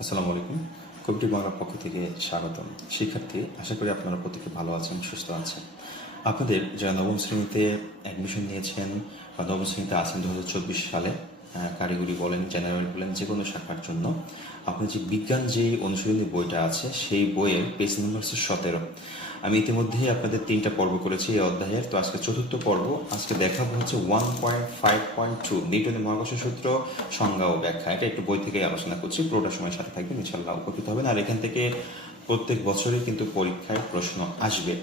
আসসালামু আলাইকুম। কবিটি বাংলার পক্ষ থেকে স্বাগতম। শিক্ষার্থী, আশা করি আপনারা প্রত্যেকে ভালো আছেন, সুস্থ আছেন। আপনাদের যারা নবম শ্রেণীতে অ্যাডমিশন নিয়েছেন বা নবম শ্রেণীতে আছেন দু হাজার চব্বিশ সালে কারিগরি বলেন জেনারেল বলেন, যে কোনো শাখার জন্য আপনার যে বিজ্ঞান যে অনুশীলনী বইটা আছে, সেই বইয়ের পেজ নম্বর হচ্ছে সতেরো। আমি ইতিমধ্যেই আপনাদের তিনটা পর্ব করেছি এই অধ্যায়ের। তো আজকে চতুর্থ পর্ব, আজকে দেখাবো হচ্ছে one point five point two নিউটনের মহাকর্ষ সূত্র সংজ্ঞা ও ব্যাখ্যা। এটা একটু বই থেকে আলোচনা করছি, পুরোটা সময় সাথে থাকবেন ইনশাল্লাহ উপকৃত হবেন। আর এখান থেকে প্রত্যেক বছরই কিন্তু পরীক্ষায় প্রশ্ন আসবে।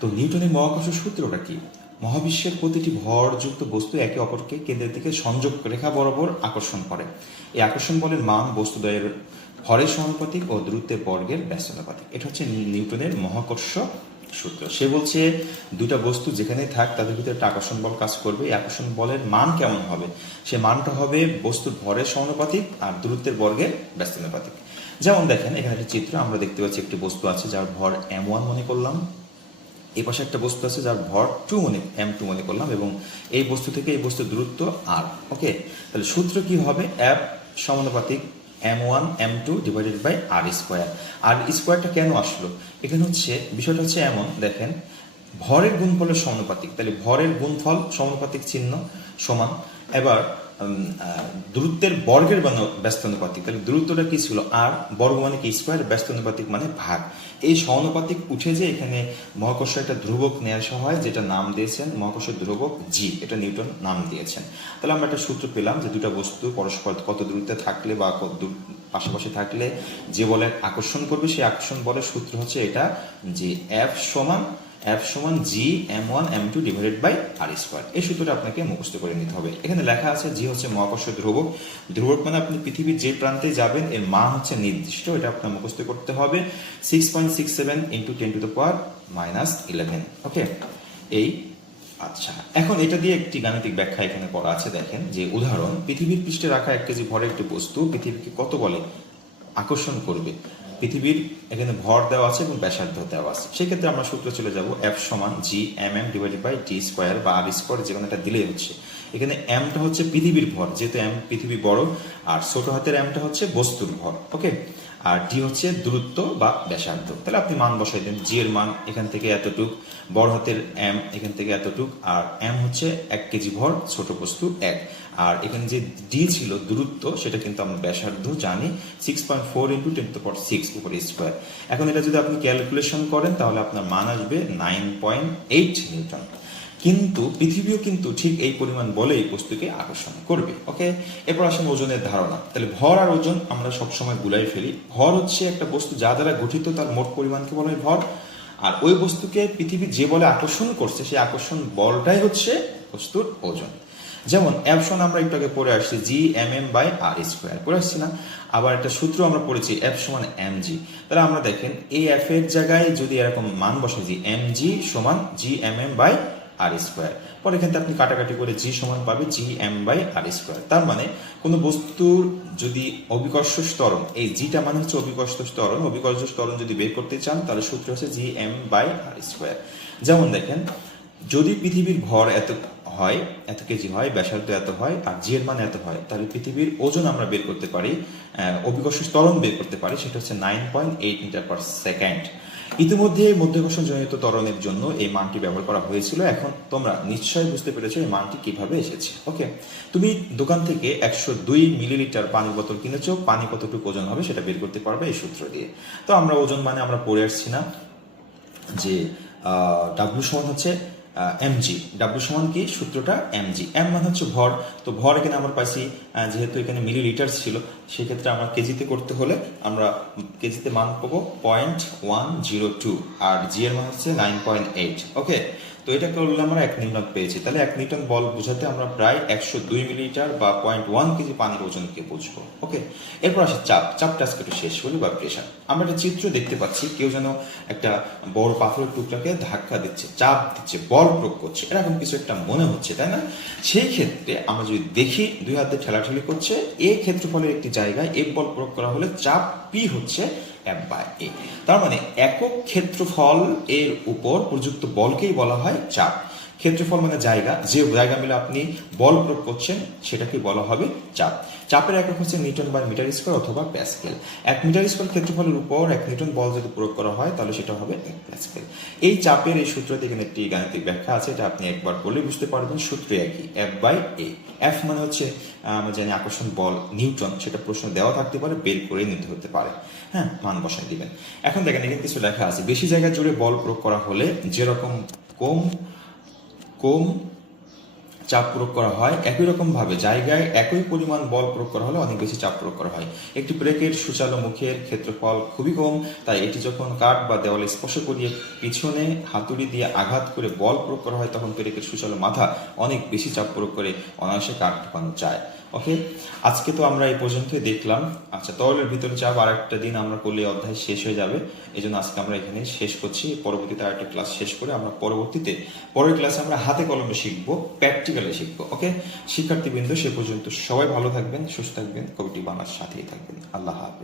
তো নিউটনের মহাকর্ষ সূত্রটা কি? মহাবিশ্বের প্রতিটি ভরযুক্ত বস্তু একে অপরকে কেন্দ্রের দিকে সংযোগ রেখা বরাবর আকর্ষণ করে। এই আকর্ষণ বলের মান বস্তুদ্বয়ের ভরের সমানুপাতিক ও দূরত্বের বর্গের ব্যস্ততাপাতিক এটা হচ্ছে নিউটনের মহাকর্ষ সূত্র। সে বলছে দুটা বস্তু যেখানে থাক, তাদের ভিতরে একটা আকর্ষণ বল কাজ করবে। এই আকর্ষণ বলের মান কেমন হবে? সে মানটা হবে বস্তুর ভরের সমানুপাতিক আর দূরত্বের বর্গের ব্যস্তানুপাতিক যেমন দেখেন, এখানে একটা চিত্র, আমরা দেখতে পাচ্ছি একটি বস্তু আছে যার ভর এম ওয়ান মনে করলাম। এই পাশে একটা বস্তু আছে যার ভর টু মনে এম টু মনে করলাম এবং এই বস্তু থেকে এই বস্তুর দূরত্ব আর। ওকে? তাহলে সূত্র কি হবে? এফ সমানুপাতিক m one m two divided by r square r স্কোয়ারটা কেন আসলো? এখানে হচ্ছে, বিষয়টা হচ্ছে এমন, দেখেন, ভরের গুণফলের সমানুপাতিক। তাহলে ভরের গুণফল সমানুপাতিক চিহ্ন সমান। এবার দূরত্বের বর্গের ব্যস্তানুপাতিক। তাহলে দূরত্বটা কি ছিল? আর বর্গ মানে কি? স্কোয়ার। ব্যস্তানুপাতিক মানে ভাগ। এই সমানুপাতিক উঠে যে এখানে মহাকর্ষ একটা ধ্রুবক নিয়ে আসা হয় যেটা নাম দিয়েছেন মহাকর্ষ ধ্রুবক জি এটা নিউটন নাম দিয়েছেন। তাহলে আমরা একটা সূত্র পেলাম যে দুটা বস্তু পরস্পর কত দূরত্বে থাকলে বা কত দূর পাশাপাশি থাকলে যে বলের আকর্ষণ করবে, সেই আকর্ষণ বলের সূত্র হচ্ছে এটা যে এফ সমান এফ সমান G m one m two divided by r square এই সূত্রটা আপনাকে মুখস্থ করে নিতে হবে। এখানে লেখা আছে জি হচ্ছে মহাকর্ষ ধ্রুবক। ধ্রুবক মানে আপনি পৃথিবীর যে প্রান্তে যাবেন, এর মা হচ্ছে নির্দিষ্ট। এটা আপনার মুখস্থ করতে হবে। Six point six seven into ten to the power minus eleven okay এই আচ্ছা। এখন এটা দিয়ে একটি গাণিতিক ব্যাখ্যা এখানে করা আছে, দেখেন। যে উদাহরণ, পৃথিবীর পৃষ্ঠে রাখা এক কেজি ভরের একটি বস্তু পৃথিবীকে কত বলে? আকর্ষণ করবে। পৃথিবীর এখানে ভর দেওয়া আছে এবং ব্যাসার্ধ দেওয়া আছে। সেক্ষেত্রে আমরা সূত্র চলে যাব এফ সমান G m m divided by d square বা আর স্কোয়ার যে কোনো একটা দিলেই হচ্ছে। এখানে এমটা হচ্ছে পৃথিবীর ভর, যেহেতু এম পৃথিবী বড়, আর ছোট হাতের এমটা হচ্ছে বস্তুর ভর ওকে আর ডি হচ্ছে দূরত্ব বা ব্যাসার্ধ। তাহলে আপনি মান বসাই দেন জি এর মান এখান থেকে এতটুক, বড় হাতের এম এখান থেকে এতটুক, আর এম হচ্ছে এক কেজি ভর, ছোট বস্তু এক। আর এখানে যে ডি ছিল, দূরত্ব, সেটা কিন্তু আমরা ব্যাসার্ধ জানি six point four into ten to power six উপরে স্কোয়ার এখন এটা যদি আপনি ক্যালকুলেশন করেন, তাহলে আপনার মান আসবে নাইন পয়েন্ট এইট নিউটন কিন্তু পৃথিবীও কিন্তু ঠিক এই পরিমাণ বলে এই বস্তুকে আকর্ষণ করবে, ওকে? এরপর আসেন ওজনের ধারণা। তাহলে ভর আর ওজন আমরা সবসময় গুলাই ফেলি। ভর হচ্ছে একটা বস্তু যা দ্বারা গঠিত, তার মোট পরিমাণকে বলা হয় ভর। আর ওই বস্তুকে পৃথিবী যে বলে আকর্ষণ করছে, সেই আকর্ষণ বলটাই হচ্ছে বস্তুর ওজন। যেমন, অ্যাপসন আমরা একটু আগে পড়ে আসছি, G m m by r square. পড়ে আসছি না আবার একটা সূত্র আমরা পড়েছি, এফ সমান এম জি। তাহলে আমরা দেখেন এই এফ এর জায়গায় যদি এরকম মান বসে জি এম জি সমান G m m by r square পরে এখান থেকে আপনি কাটাকাটি করে জি সমান পাবে G m by r square তার মানে কোনো বস্তুর যদি অবিকর্ষ স্তরণ এই জিটা মানে হচ্ছে অভিকর্ষ স্তরণ অবিকর্ষ স্তরণ যদি বের করতে চান, তাহলে সূত্র হচ্ছে G m by r square যেমন দেখেন, যদি পৃথিবীর ভর এত হয়, এত কেজি হয়, ব্যাসার্ধ এত হয়, আর জি এর মান এত হয়, তাহলে পৃথিবীর ওজন আমরা বের করতে পারি অভিকর্ষ ত্বরণ বের করতে পারি, সেটা হচ্ছে nine point eight metre per second ইতিমধ্যে মধ্যাকর্ষণ জনিত ত্বরণের জন্য এই মানটি ব্যবহার করা হয়েছিল। এখন তোমরা নিশ্চয়ই বুঝতে পেরেছ এই মানটি কীভাবে এসেছে। ওকে? তুমি দোকান থেকে একশো দুই মিলিলিটার পানির বোতল কিনেছো। পানি কতটুকু ওজন হবে সেটা বের করতে পারবে এই সূত্র দিয়ে। তো আমরা ওজন মানে আমরা পড়ে আসছি না যে ডাব্লু সমান হচ্ছে এমজি ডাব্লু সমান কি? সূত্রটা এমজি এম মানে হচ্ছে ভর। তো ভর এখানে আমরা পাইছি যেহেতু এখানে মিলি লিটার ছিল, সেক্ষেত্রে আমরা কেজিতে করতে হলে আমরা কেজিতে মান পাবো পয়েন্ট ওয়ান জিরো টু আর জি এর মান হচ্ছে নাইন পয়েন্ট এইট ওকে তো এটা করলে আমরা এক নিউটন পেয়েছি। তাহলে এক নিউটন বল বোঝাতে আমরা প্রায় একশো দুই মিলিলিটার বা পয়েন্ট ওয়ান কেজি পানির ওজনকে বুঝব ওকে? এরপর আসে চাপ। চাপটা আজকে একটু শেষ করি বা প্রেশার আমরা একটা চিত্র দেখতে পাচ্ছি, কেউ যেন একটা বড় পাথরের টুকরাকে ধাক্কা দিচ্ছে, চাপ দিচ্ছে, বল প্রয়োগ করছে, এরকম কিছু একটা মনে হচ্ছে, তাই না? সেই ক্ষেত্রে আমরা যদি দেখি, দুই হাতে ঠেলাঠেলি করছে এই ক্ষেত্রফলের একটি জায়গায় এফ বল প্রয়োগ করা হলে চাপ পি হচ্ছে এফ বাই এ। তার মানে একক ক্ষেত্রফল এর উপর প্রযুক্ত বলকেই বলা হয় চাপ। ক্ষেত্রফল মানে জায়গা, যে জায়গা মিলে আপনি বল প্রয়োগ করছেন, সেটাকে বলা হবে চাপ। চাপের একক হচ্ছে নিউটন বা মিটার স্কোয়ার অথবা প্যাসকেল। এক মিটার স্কোয়ার ক্ষেত্রফলের উপর এক নিউটন বল যদি প্রয়োগ করা হয়, তাহলে সেটা হবে এক প্যাসকেল। এই চাপের এই সূত্রতে এখানে একটি গাণিতিক ব্যাখ্যা আছে, এটা আপনি একবার বলে বুঝতে পারবেন, সূত্র একই এফ বাই এ এফ মানে হচ্ছে আমরা জানি আকর্ষণ বল, নিউটন, সেটা প্রশ্ন দেওয়া থাকতে পারে, বের করে নিতে হতে পারে। হ্যাঁ মান বসাই দিবেন। এখন দেখেন, এখানে কিছু লেখা আছে, বেশি জায়গা জুড়ে বল প্রয়োগ করা হলে যেরকম কম কম চাপ প্রয়োগ করা হয়। একই রকম ভাবে জায়গায় একই পরিমাণ বল প্রয়োগ করা হলে অনেক বেশি চাপ প্রয়োগ করা হয়। একটি ব্রেকের সুচালো মুখের ক্ষেত্রফল খুবই কম, তাই এটি যখন কাঠ বা দেওয়ালে স্পর্শ করিয়ে পিছনে হাতুড়ি দিয়ে আঘাত করে বল প্রয়োগ করা হয়, তখন ব্রেকের সুচালো মাথা অনেক বেশি চাপ প্রয়োগ করে অনায়াসে কাঠ ঢোকানো যায়। ওকে? আজকে তো আমরা এই পর্যন্তই দেখলাম। আচ্ছা তরলের ভিতরে চাপ আর একটা দিন আমরা করলে অধ্যায় শেষ হয়ে যাবে। এই জন্য আজকে আমরা এখানে শেষ করছি। পরবর্তীতে আরেকটা ক্লাস শেষ করে আমরা পরবর্তীতে, পরের ক্লাসে আমরা হাতে কলমে শিখব প্র্যাকটিক্যালে শিখব ওকে শিক্ষার্থীবৃন্দ, সে পর্যন্ত সবাই ভালো থাকবেন, সুস্থ থাকবেন, কবিটি বানার সাথেই থাকবেন। আল্লাহ হাফেজ।